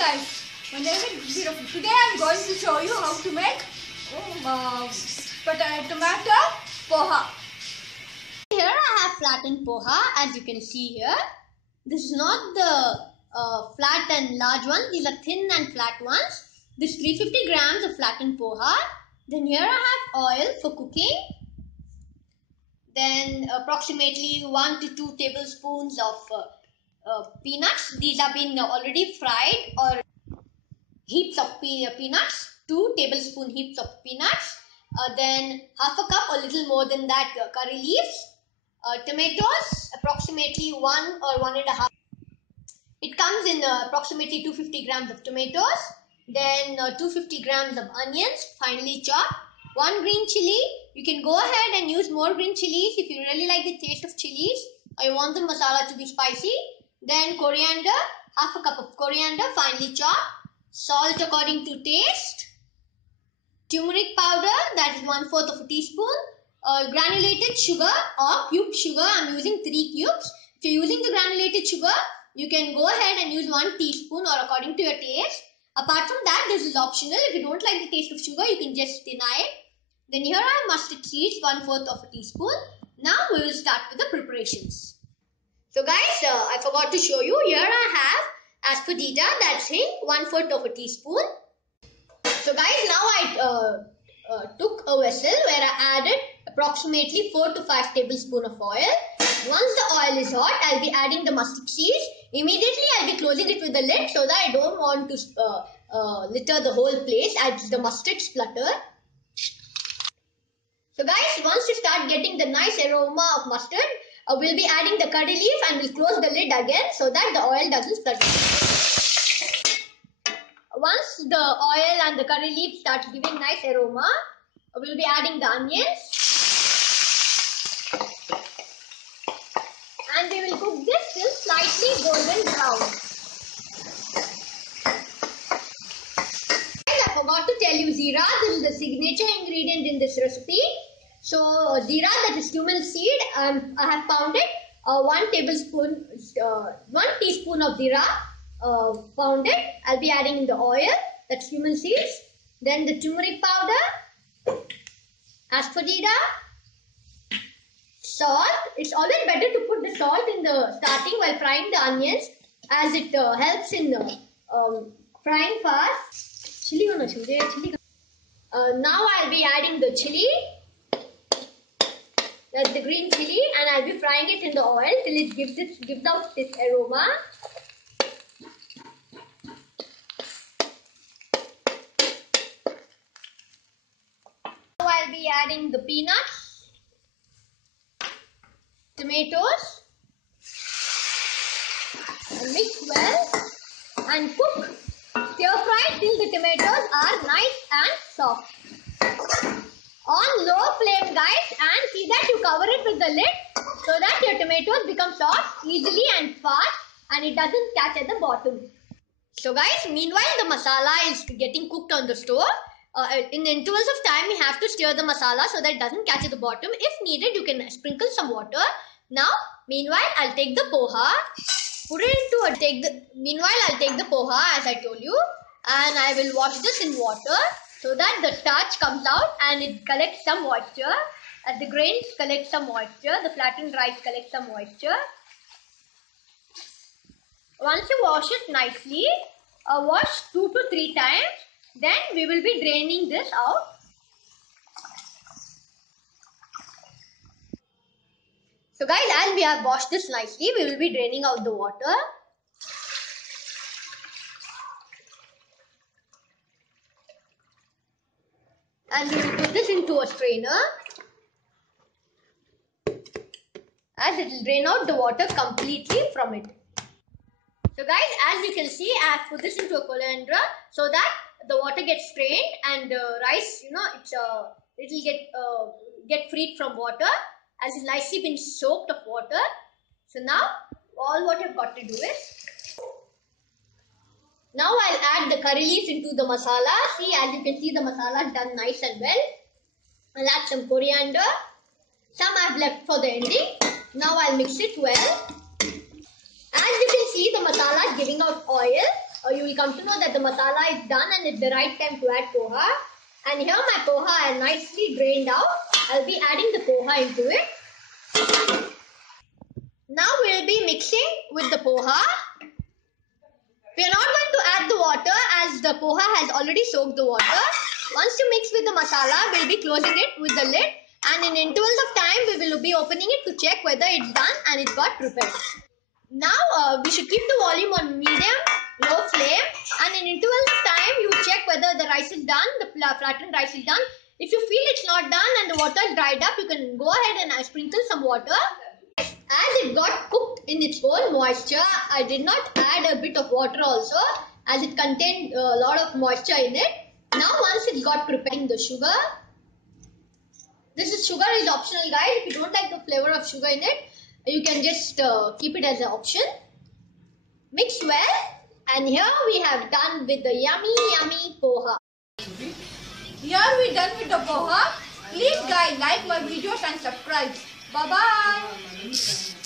guys, my name is Zeera. Today I am going to show you how to make tomato poha. Here I have flattened poha, as you can see here. This is not the flat and large ones, these are thin and flat ones. This 350 grams of flattened poha. Then here I have oil for cooking. Then approximately 1 to 2 tablespoons of peanuts. These have been already fried, or heaps of peanuts, 2 tablespoon heaps of peanuts. Then half a cup or little more than that curry leaves. Tomatoes, approximately 1 or 1.5. It comes in approximately 250 grams of tomatoes. Then 250 grams of onions, finely chopped. 1 green chilli. You can go ahead and use more green chilies if you really like the taste of chilies or you want the masala to be spicy. Then coriander, half a cup of coriander, finely chopped. Salt according to taste. Turmeric powder, that is 1/4 of a teaspoon. Granulated sugar or cubed sugar, I'm using 3 cubes. If you're using the granulated sugar, you can go ahead and use 1 teaspoon or according to your taste. Apart from that, this is optional. If you don't like the taste of sugar, you can just deny it. Then here I have mustard seeds, 1/4 of a teaspoon. Now we will start with the preparations. So guys, I forgot to show you. Here I have asafoetida, that's in 1/4 of a teaspoon. So guys, now I took a vessel where I added approximately 4 to 5 tablespoons of oil. Once the oil is hot, I'll be adding the mustard seeds. Immediately I'll be closing it with the lid so that I don't want to litter the whole place as the mustard splutter. So guys, once you start getting the nice aroma of mustard, we'll be adding the curry leaf and we'll close the lid again so that the oil doesn't splutter. Once the oil and the curry leaf start giving nice aroma, we'll be adding the onions. And we will cook this till slightly golden brown. I forgot to tell you zeera. This is the signature ingredient in this recipe. So zeera, that is cumin seed, I have pounded 1 teaspoon of zeera pounded. I'll be adding in the oil, that's cumin seeds. Then the turmeric powder, asafoetida, salt. It's always better to put the salt in the starting while frying the onions, as it helps in frying fast. Chilli. Now I'll be adding the chilli. That's the green chilli, and I'll be frying it in the oil till it gives out this aroma. Now I'll be adding the peanuts, tomatoes, and mix well and cook. Stir fry till the tomatoes are nice and soft. On low flame guys, and see that you cover it with the lid so that your tomatoes become soft easily and fast and it doesn't catch at the bottom. So guys, meanwhile the masala is getting cooked on the stove. In intervals of time we have to stir the masala so that it doesn't catch at the bottom. If needed, you can sprinkle some water. Now meanwhile I'll take the poha, I'll take the poha as I told you, and I will wash this in water so that the starch comes out and it collects some moisture. As the grains collect some moisture, the flattened rice collects some moisture. Once you wash it nicely, wash 2 to 3 times, then we will be draining this out. So guys, as we have washed this nicely, we will be draining out the water. And we will put this into a strainer, as it will drain out the water completely from it. So guys, as you can see, I have put this into a colander so that the water gets strained and the rice, it will get freed from water, as it's nicely been soaked of water. So now all what you've got to do is, now I'll add the curry leaves into the masala. See, as you can see, the masala is done nice and well. I'll add some coriander. Some I've left for the ending. Now I'll mix it well. As you can see, the masala is giving out oil. you will come to know that the masala is done and it's the right time to add poha. And here my poha is nicely drained out. I'll be adding the poha into it. Now we'll be mixing with the poha. We are not going to add the water as the poha has already soaked the water. Once you mix with the masala, we'll be closing it with the lid. And in intervals of time, we will be opening it to check whether it's done and it got prepared. Now we should keep the volume on medium, low flame, and in intervals of time you check whether the rice is done, the flattened rice is done. If you feel it's not done and the water is dried up, you can go ahead and sprinkle some water. As it got cooked in its own moisture, I did not add a bit of water also as it contained a lot of moisture in it. Now once it got preparing the sugar, sugar is optional guys. If you don't like the flavor of sugar in it, you can just keep it as an option. Mix well, and here we have done with the yummy poha. Here we done with the poha. Please guys like my videos and subscribe. Bye bye.